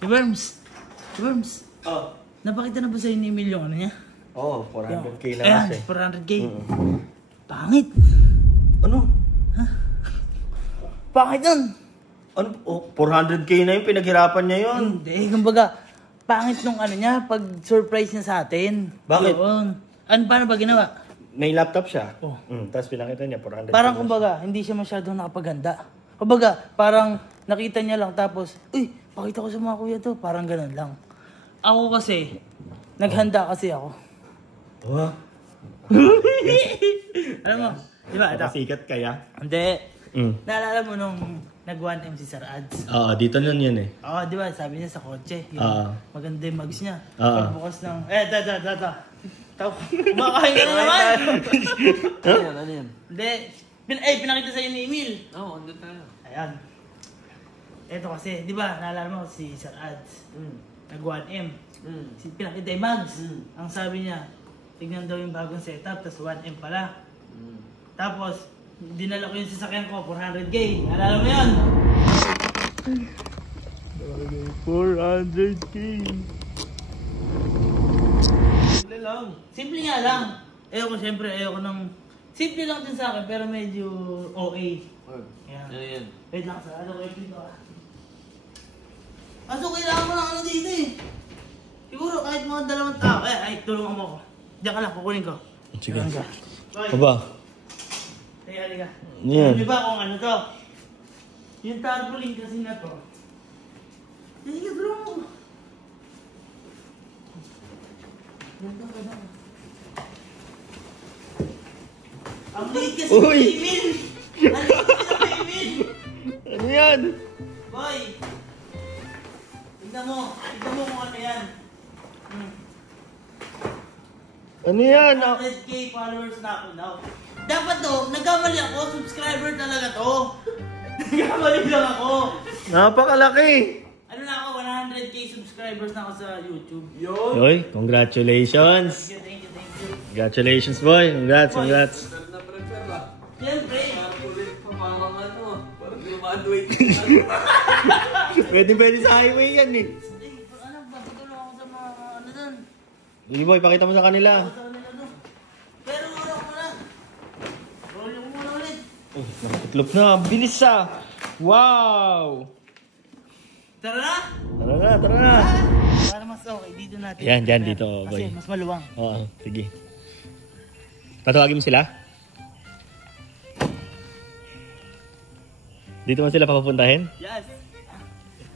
Worms. Oh. Napakita na ba sa'yo ni Emil yung ano niya? Oo, 400k na Ayan, kasi. 400k. Pangit. Ano? Pangit nun. Ano? Oh, 400k na yung pinaghirapan niya yun. Hindi, kumbaga, pangit nung ano niya, pag-surprise niya sa atin. Bakit? Yun. Paano ba ginawa? May laptop siya. Oh. Tapos pinakita niya, 400k. Parang kumbaga, hindi siya masyadong nakapaganda. Kumbaga, parang nakita niya lang tapos, uy, pakita ko sa mga kuya to. Parang ganun lang. Ako kasi, naghanda kasi ako. Wah. Alam mo, di ba? Ito. Nakasikat kaya? Hindi. Mm. Naalala mo nung nag-1M si Sir Ads? Oo, dito nun yun eh. Oo, di ba? Sabi niya sa kotse. Yung maganda yung mags niya. Pagbukas ng, ito. Kumakain ka na naman! Ano yan? Hindi. Pinakita sa'yo ni Emil. Oo, andun tayo. Ayan. Ito kasi, di ba? Naalala mo si Sir Ads. Nag-1M. Pinakita yung mags. Ang sabi niya, tignan daw yung bagong setup, tapos 1M pala. Tapos, dinala ko yung sasakyan ko, 400k. Naalala mo yun? 400k. Simple lang. Simple nga lang. Ayoko ng... Simple lang din sa akin, pero medyo OA. Ayan. Ano yan? Wait lang, sa ano ko yung pinto ah. Kaso kailangan mo ng ano dito eh. Siguro kahit mga 2 tao. Tulungan mo ako. Diyan ka lang, kukunin ko. Sige. Ayan ka. Aba? Halika. Yan. Di ba kung ano to? Yung tarpaulin kasi na to. Halika, tulungan mo. Ganda. Ang liit kasi ng Uy! Emil! Ang liit kasi ng Emil! Ano yan? Boy! Tignan mo kung ano yan. Ano yan? 100k followers na ako now. Dapat to, nagkamali ako, subscriber talaga to. Nagkamali lang ako. Napakalaki! Ano na ako, 100k subscribers na ako sa YouTube. Yoy, congratulations! Thank you. Congratulations boy! Congrats! Na prepare ba? Siyempre. Ulit pa parang ano, parang graduate. Pwede sa highway yan eh. Ano, patutulong ako sa mga ano dun. Hindi boy, pakita mo sa kanila. Sa kanila dun. Pero ano ko muna. Roll ko muna ulit. Oh, nakaputlop na. Bilis ah! Wow! Tara na! Tara na! Para mas okay, dito natin. Yan, dyan, dito, Kasi boy. mas maluwang. Oo, sige. Tatawagin mo sila? Dito mo sila papapuntahin? Yes!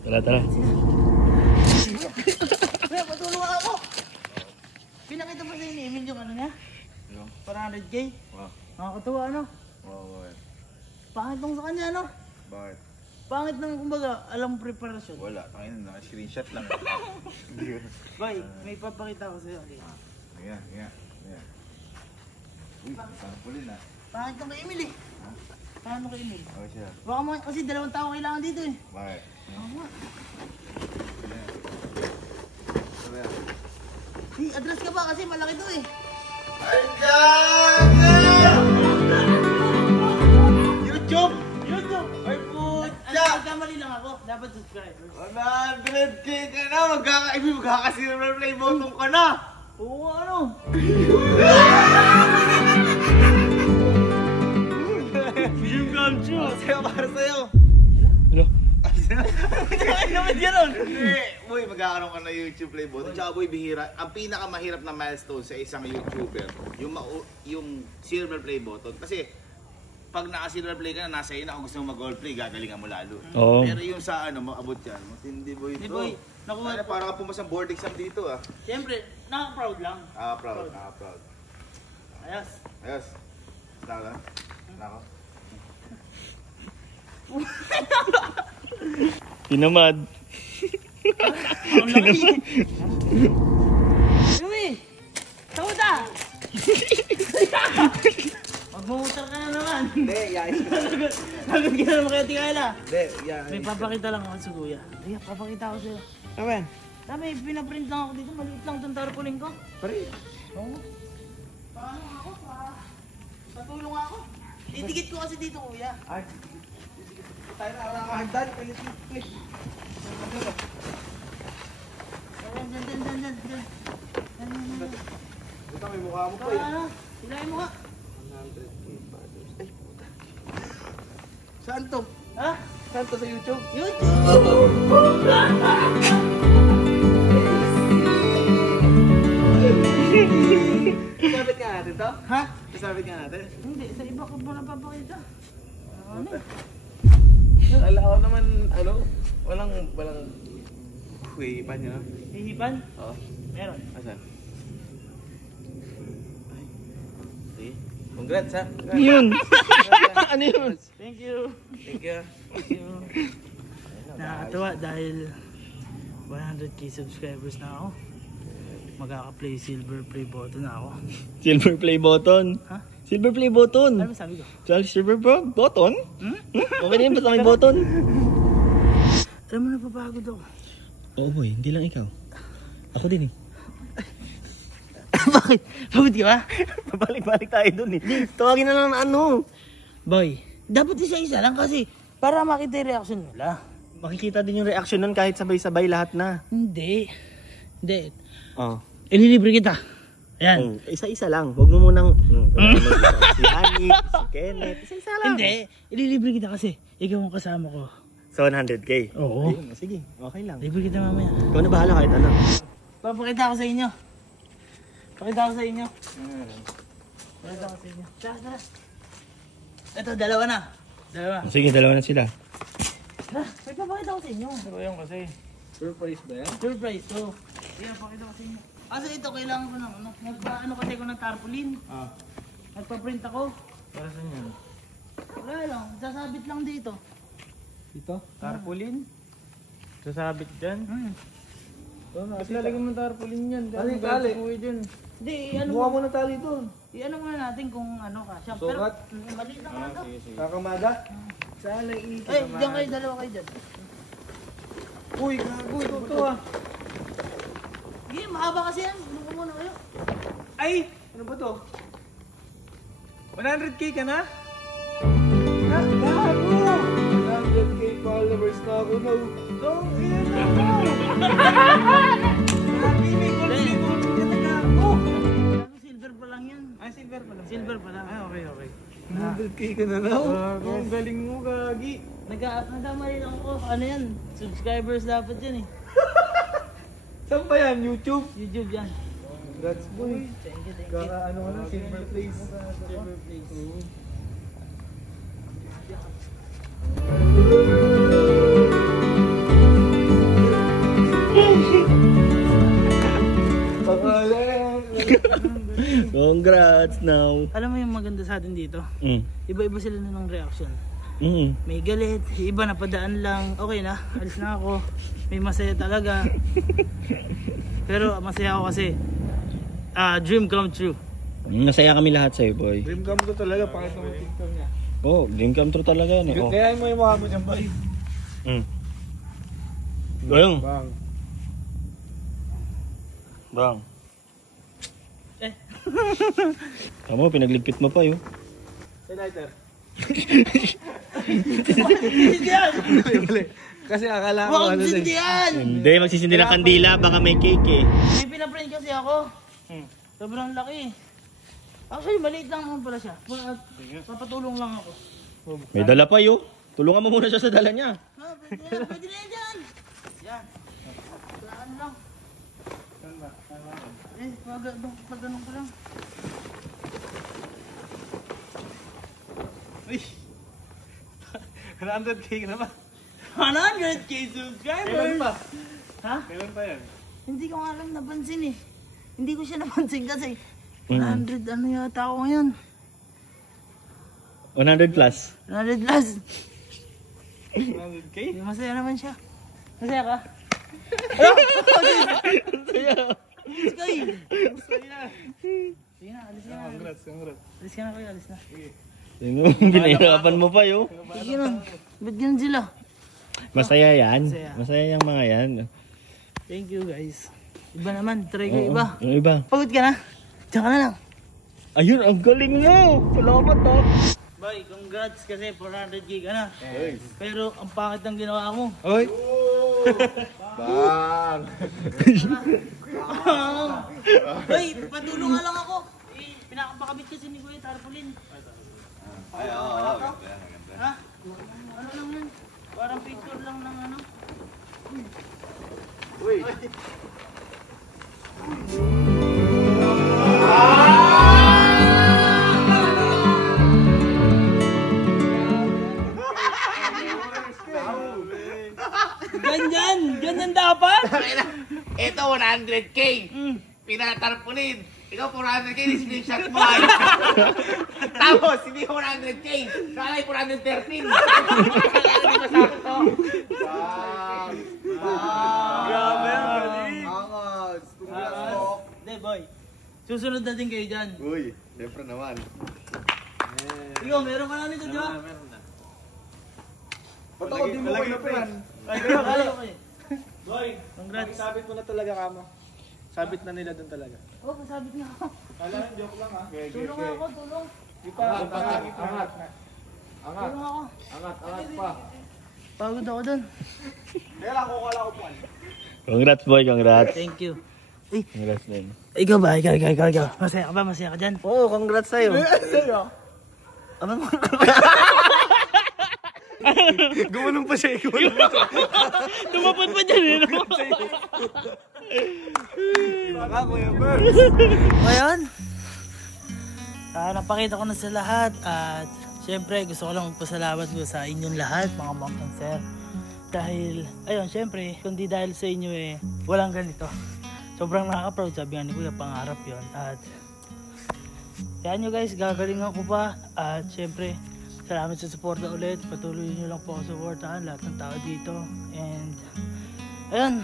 Tara. Kaya patulungan ako! Pinakita pa sa ni Emil yung ano niya? 400k? Wow. Nakakatuwa ano? Wow, bakit? Pangit nung sa kanya ano? Bakit? Pangit nung kumbaga, alam preparasyon. Wala, tangin na, screenshot lang. Hindi ko. Boy, may papakita ko sa'yo. Okay. Ayan. Uy, sample na. Pangit nung kay Emil eh. Pangit nung kay Emil. Okay siya. Baka mo, kasi 2 tao kailangan dito eh. Bakit? Oo nga. Ayan. Ano yan? Address ka ba kasi malaki to eh. YouTube! Ay puta! Nagkamali lang ako. Dapat subscribers. 100k ka na! Magkakasira play button ka na! Oo ano? Film come true! Para sa'yo! Hello? Ay naman ganun! Hindi! Boy, magkakaroon ka na YouTube play button. Tsaka boy, bihira. Ang pinakamahirap na milestone sa isang YouTuber, yung silver play button. Kasi, pag naka-silver play ka na, nasa iyo na kung gusto mo mag-gold play, gagalingan mo lalo. Oo. Pero yung sa ano, maabot yan. Matindi boy Hindi ito. boy, nakuha. Sana parang ka pumasang board exam dito ah. Siyempre, nakaka-proud lang. Proud. Ayos. Ayos. Nako. Nako. Tinamad. Ang laki. Yumi! Tawta! Magmumutar ka na naman. Hindi, yais ko. Nagod ka na naman kaya tingala. Hindi, yais. May papakita lang ako sa kuya. Kuya, papakita ko sa'yo. Amen. Dami, pinaprint lang ako dito. Maliit lang itong tarpaulin ko. Pare. Oo. Paano ako? Patulong ako. Titikit ko kasi dito, kuya. Ay. Tayo na lang ang hagdan. Mukha mo pa Ano? Hilahin mo nga. 100k followers. Ay, puta. Saan to? Ha? Saan to sa YouTube? YouTube! Sabit ka natin to? Ha? Sabit ka natin? Hindi, sa iba ko ba napapakita? Ano eh? Kala ko naman, walang pa niya. Hihipan? Oo. Meron. Asan? Ay. Sige. Congrats ha. Yun. Ano yun? Thank you. Thank you. Thank you. Nakakatuwa dahil 100k subscribers na ako. Magkaka-play silver play button na ako. Silver play button. Ha? Silver play button. Ano sabi ko? Silver button? Okay na yun, basta may button. Alam mo, napapagod ako. Oo boy, hindi lang ikaw. Ako din eh. Bakit? Pagod ka ba? Pabalik-balik tayo dun eh. Tawagin na lang na ano. Boy, dapat isa-isa lang kasi para makita yung reaction nila. Makikita din yung reaction nun kahit sabay-sabay lahat na. Hindi. Hindi. Oo. Ililibre kita. Ayan. Isa-isa lang. Huwag mo munang... si Hanik, si Kenneth. Isa-isa lang. Hindi. Ililibre kita kasi ikaw ang kasama ko. So 100k? Oo. Ayun, sige, okay lang. Libre kita mamaya. Ikaw na bahala kahit ano. Papakita ko sa inyo. Pakita ko sa inyo. Pakita ko sa inyo. Tara, tara. Ito, dalawa na. Dalawa. Sige, dalawa na sila. Tara, may papakita ko sa inyo. Pero yan kasi. Surprise ba yan? Surprise. So, yan, pakita ko sa inyo. Kasi ito, kailangan ko ng ano. Nagpa-ano kasi ko ng tarpaulin. Nagpa-print ako. Para saan yan? Wala lang, sasabit lang dito. Dito? Tarpaulin? Sasabit dyan? Ba't lalagyan mo ng tarpaulin yan? Ano yung tali? Hindi, ano Buka mo. mo na tali doon. Ano muna natin kung ano ka. Siya, Sukat? pero maliit lang ito. sige. Kakamaga? Sala Ay, diyan kayo, dalawa kayo dyan. Uy, gago, ito to ah. Hindi, mahaba kasi yan. Ano muna kayo? Ay! Ano ba to? 100k ka na? Gago! 100k followers na ako na. Grabe, may gold ka na gago. Ano, silver pa lang yan. Ay, silver pala. Silver pa lang. Ay, okay, okay. 100k ka na now. Gago, ang galing mo, gagi. Nagkamali lang ako. Ano yan? Subscribers dapat yan eh. Saan ba yan? YouTube? YouTube yan. Congrats boy. Thank you, thank you. Kaka ano ka na, silver place. Silver please. Congrats now. Alam mo yung maganda sa atin dito? Iba-iba sila na ng reaction. May galit, iba napadaan lang, okay na, alis na ako. May masaya talaga. Pero masaya ako kasi dream come true. Masaya kami lahat sa'yo, boy. Dream come to talaga, pakita mo yung TikTok niya. Oh, dream come true talaga yan eh. Oh. Gayahin mo yung mukha mo dyan, boy. Goyong. Bang. Bang. Eh. Tama, pinagligpit mo pa yun. Senator. Sindihan! Kasi akala ko Huwag ano sindihan! Hindi, magsisindi ng kandila, baka may cake eh. May pinaprint kasi ako. Sobrang laki. Actually, maliit lang naman pala siya. Papatulong lang ako. May dala pa yun. Tulungan mo muna siya sa dala niya. Pwede na yan dyan. Yan. Saan lang. Pag ganun ko lang. Uy! 100k ka na ba? 100k subscribers! Kailan pa? Ha? Kailan pa yan? Hindi ko nga lang napansin eh. Hindi ko siya napansin kasi 100 ano yata ako ngayon. 100 plus. 100 plus. 100k? Masaya naman siya. Masaya ka? Masaya. Masaya. Sige na, alis ka na. Congrats, congrats. Alis ka na kayo, alis na. Binahirapan mo pa yun. Sige na. Ba't ganun sila? Masaya yan. Masaya. Masaya yung mga yan. Thank you guys. Iba naman, try ko iba. Yung iba. Pagod ka na? Diyan ka na lang. Ayun, ang galing mo. Salamat oh. Bye, congrats kasi 400k ka na. Pero ang pangit ng ginawa mo. Oy! Bang! Hoy, patulong nga lang ako. kakabit kasi ni Kuya tarpaulin. Ay, oo, maganda. Ha? Ano lang yan? Parang picture lang ng ano. Uy! Ganyan dapat. Ito 100k. Pinatarpulin. Ikaw 400k, screenshot mo. Tapos, hindi 100k. Sana 413. Hindi masakto. Grabe, ang galing. Angas. Congrats po. Hindi boy. Susunod na din kayo dyan. Uy, siyempre naman. Ikaw, meron ka na nito, di ba? Meron na. Ba't ako di mo kayo yan? Okay. Boy, Congrats. sabit mo na talaga kamo. Sabit na nila doon talaga. Oh, pasabit na ako. Kala, joke lang ha. Tulong ako, tulong. Di pa, angat. Tulong ako. Angat pa. Pagod ako dun. Congrats boy, congrats. Thank you. Congrats din. Ikaw ba? Ikaw. Masaya ka ba? Masaya ka dyan? Oo, congrats sa'yo. Abang mo. Gumanong pa siya, Tumapad pa dyan eh. Baka Kuya Ber. Ngayon, napakita ko na sa lahat at syempre gusto ko lang magpasalamat ko sa inyong lahat mga Mountain Sir. Dahil, ayun, syempre, kundi dahil sa inyo walang ganito. Sobrang nakaka-proud, sabi nga ni Kuya, pangarap yon. At kaya nyo guys, gagalingan ko pa. At syempre, salamat sa suporta ulit. Patuloy nyo lang po ako suportahan lahat ng tao dito. And ayun,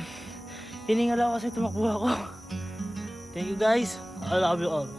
hiningal ako kasi tumakbo ako. Thank you guys. I love you all.